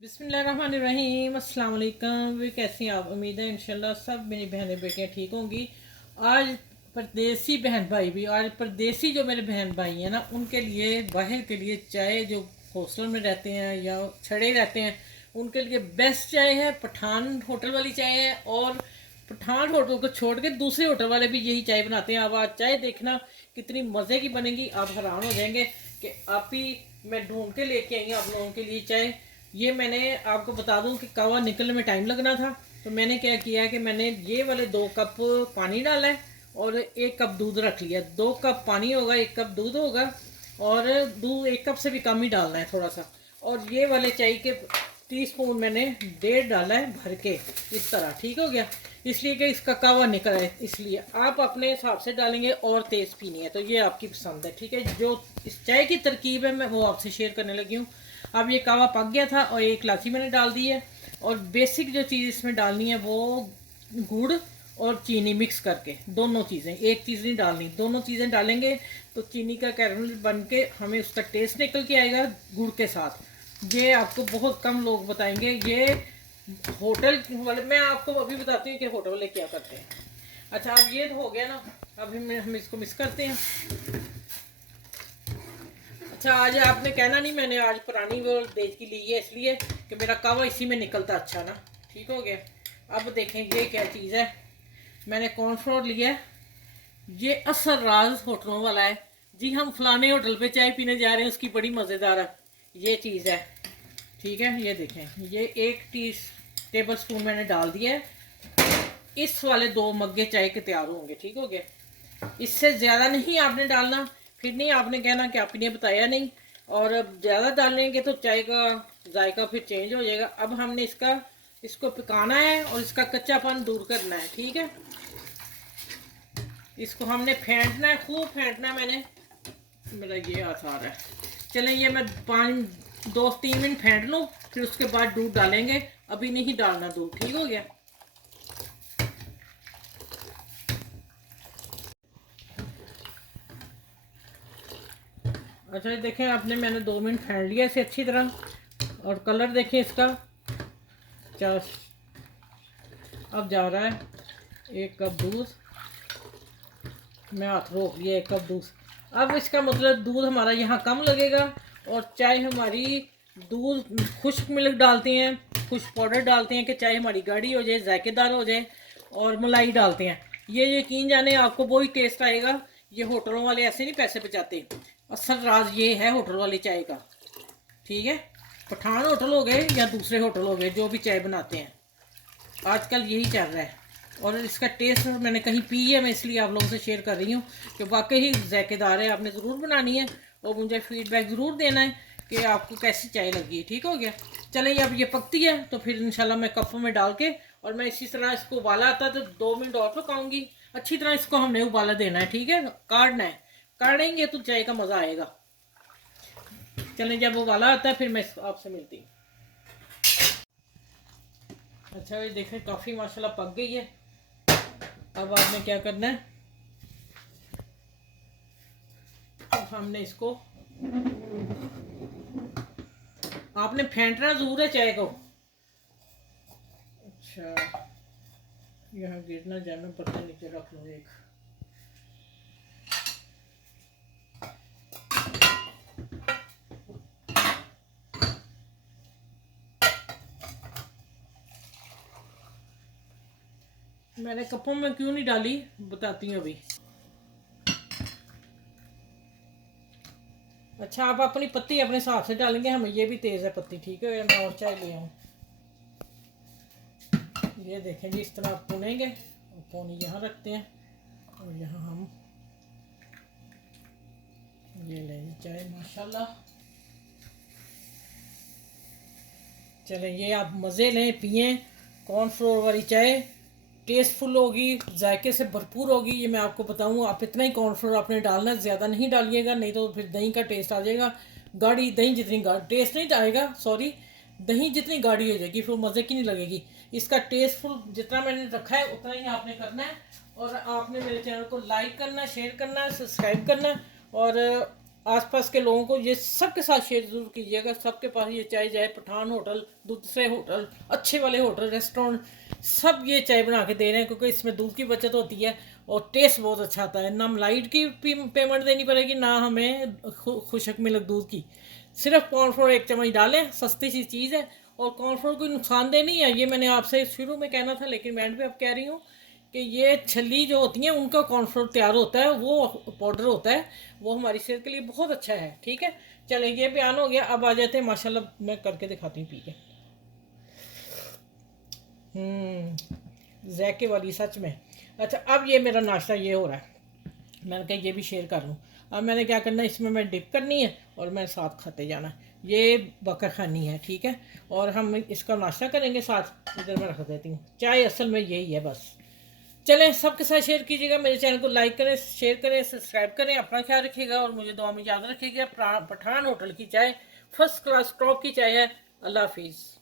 बिस्मिल्लाहिर्रहमानिर्रहीम अस्सलाम वालेकुम। वे कैसी हैं आप? उम्मीद है इंशाल्लाह सब मेरी बहनें बेटियां ठीक होंगी। आज परदेसी बहन भाई भी, आज परदेसी जो मेरे बहन भाई हैं ना, उनके लिए बाहर के लिए चाय, जो हॉस्टल में रहते हैं या छड़े रहते हैं, उनके लिए बेस्ट चाय है पठान होटल वाली चाय है। और पठान होटल को छोड़ के दूसरे होटल वाले भी यही चाय बनाते हैं। अब आज चाय देखना कितनी मज़े की बनेगी, आप हैरान हो जाएंगे कि आप ही मैं ढूंढ के लेके आई हूँ आप लोगों के लिए चाय। ये मैंने आपको बता दूं कि कहवा निकलने में टाइम लगना था, तो मैंने क्या किया है कि मैंने ये वाले 2 कप पानी डाला है और 1 कप दूध रख लिया। 2 कप पानी होगा, 1 कप दूध होगा, और दूध 1 कप से भी कम ही डालना है थोड़ा सा। और ये वाले चाय के टीस्पून मैंने 1.5 डाला है भर के, इस तरह। ठीक हो गया, इसलिए कि इसका कहवा निकल है, इसलिए आप अपने हिसाब से डालेंगे। और तेज़ पीनी है तो ये आपकी पसंद है, ठीक है। जो इस चाय की तरकीब है मैं वो आपसे शेयर करने लगी हूँ। अब ये कहवा पक गया था और 1 इलायची मैंने डाल दी है। और बेसिक जो चीज़ इसमें डालनी है वो गुड़ और चीनी मिक्स करके, दोनों चीज़ें, एक चीज़ नहीं डालनी, दोनों चीज़ें डालेंगे तो चीनी का कैरमल बन के हमें उसका टेस्ट निकल के आएगा गुड़ के साथ। ये आपको बहुत कम लोग बताएंगे। ये होटल वाले, मैं आपको अभी बताती हूँ कि होटल वाले क्या करते हैं। अच्छा, अब ये हो गया ना, अब हम इसको मिक्स करते हैं। अच्छा, आज आपने कहना नहीं मैंने आज पुरानी वो देश की ली है इसलिए कि मेरा कहवा इसी में निकलता अच्छा ना। ठीक हो गया। अब देखें ये क्या चीज़ है। मैंने कॉर्नफ्लोर लिया है, ये असर राज होटलों वाला है जी। हम फलाने होटल पे चाय पीने जा रहे हैं, उसकी बड़ी मज़ेदार है ये चीज़ है। ठीक है, ये देखें, ये 1 टेबल स्पून मैंने डाल दिया है। इस वाले 2 मग्गे चाय के तैयार होंगे। ठीक हो गया, इससे ज़्यादा नहीं आपने डालना, फिर नहीं आपने कहना कि आपने बताया नहीं। और अब ज़्यादा डालेंगे तो चाय का जायका फिर चेंज हो जाएगा। अब हमने इसको पकाना है और इसका कच्चापन दूर करना है। ठीक है, इसको हमने फेंटना है, खूब फेंटना है। मेरा ये हाथ आ रहा है। चलें, ये मैं 2-3 मिनट फेंट लूँ, फिर उसके बाद दूध डालेंगे। अभी नहीं डालना दूध। ठीक हो गया। अच्छा, देखें आपने, मैंने 2 मिनट फेंट लिया इसे अच्छी तरह। और कलर देखें इसका क्या। अब जा रहा है 1 कप दूध, मैं हाथ रोक लिया 1 कप दूध। अब इसका मतलब दूध हमारा यहाँ कम लगेगा। और चाय हमारी, दूध खुश्क मिल्क डालते हैं, खुश्क पाउडर डालते हैं कि चाय हमारी गाढ़ी हो जाए, जायकेदार हो जाए। और मलाई डालते हैं, ये यकीन जाने आपको वही टेस्ट आएगा। ये होटलों वाले ऐसे नहीं पैसे बचाते। असल राज ये है होटल वाली चाय का। ठीक है, पठान होटल हो गए या दूसरे होटल हो गए, जो भी चाय बनाते हैं आजकल यही चल रहा है। और इसका टेस्ट मैंने कहीं पी है, मैं इसलिए आप लोगों से शेयर कर रही हूँ कि वाकई ही जायकेदार है। आपने ज़रूर बनानी है और मुझे फीडबैक ज़रूर देना है कि आपको कैसी चाय लगी है। ठीक हो गया। चले, अब ये पकती है तो फिर इंशाल्लाह मैं कपों में डाल के, और मैं इसी तरह इसको उबाला आता तो 2 मिनट और पकाऊंगी। अच्छी तरह इसको हमने उबाला देना है। ठीक है, काटना है, काटेंगे तो चाय का मज़ा आएगा। चलें, जब उबाला आता है फिर मैं आपसे मिलती हूँ। अच्छा, ये देखें काफ़ी माशाल्लाह पक गई है। अब आपने क्या करना है, तो हमने इसको, आपने फेंटना जरूर है चाय को। अच्छा, यहाँ गिरना जाए, मैं पत्थर नीचे रख लूँ एक। मैंने कपों में क्यों नहीं डाली बताती हूँ अभी। अच्छा, आप अपनी पत्ती अपने हिसाब से डालेंगे, हमें ये भी तेज़ है पत्ती। ठीक है, मैं और चाय ले आऊँ। ये देखें जी, इस तरह आप पुनेंगे और पौनी यहाँ रखते हैं और यहाँ हम ये लेंगे चाय माशाल्लाह। चलें, ये आप मज़े लें, पिएँ। कॉर्नफ्लोर वाली चाय टेस्टफुल होगी, जायके से भरपूर होगी, ये मैं आपको बताऊँ। आप इतना ही कॉर्नफ्लोर आपने डालना है, ज़्यादा नहीं डालिएगा, नहीं तो फिर दही का टेस्ट आ जाएगा। गाढ़ी दही जितनी टेस्ट नहीं आएगा, सॉरी, दही जितनी गाढ़ी हो जाएगी फिर मज़े की नहीं लगेगी। इसका टेस्टफुल जितना मैंने रखा है उतना ही आपने करना है। और आपने मेरे चैनल को लाइक करना, शेयर करना, सब्सक्राइब करना। और आसपास के लोगों को ये सबके साथ शेयर ज़रूर कीजिएगा। सबके पास ये चाय जाए, पठान होटल, दूसरे होटल, अच्छे वाले होटल, रेस्टोरेंट, सब ये चाय बना के दे रहे हैं, क्योंकि इसमें दूध की बचत होती है और टेस्ट बहुत अच्छा आता है। ना हम लाइट की पेमेंट देनी पड़ेगी, ना हमें खुशक मिल्क दूध की। सिर्फ कॉर्नफ्लोर 1 चम्मच डालें, सस्ती सी चीज़ है और कॉर्नफ्लोर कोई नुकसानदेह नहीं है। ये मैंने आपसे शुरू में कहना था, लेकिन मैं एंड पे अब कह रही हूँ कि ये छली जो होती हैं उनका कॉर्नफ्लोर तैयार होता है, वो पाउडर होता है, वो हमारी सेहत के लिए बहुत अच्छा है। ठीक है, चलें, ये बयान हो गया। अब आ जाते हैं, माशाल्लाह मैं करके दिखाती हूँ पी के। जैके वाली सच में। अच्छा, अब ये मेरा नाश्ता ये हो रहा है, मैंने कहा ये भी शेयर कर लूँ। अब मैंने क्या करना है, इसमें मैं डिप करनी है और मैं साथ खाते जाना है। ये बकर खानी है, ठीक है, और हम इसका नाश्ता करेंगे साथ। इधर मैं रख देती हूँ चाय, असल में यही है बस। चलें, सबके साथ शेयर कीजिएगा, मेरे चैनल को लाइक करें, शेयर करें, सब्सक्राइब करें, अपना ख्याल रखिएगा और मुझे दुआ में याद रखिएगा। पठान होटल की चाय फर्स्ट क्लास टॉप की चाय है। अल्लाह हाफिज़।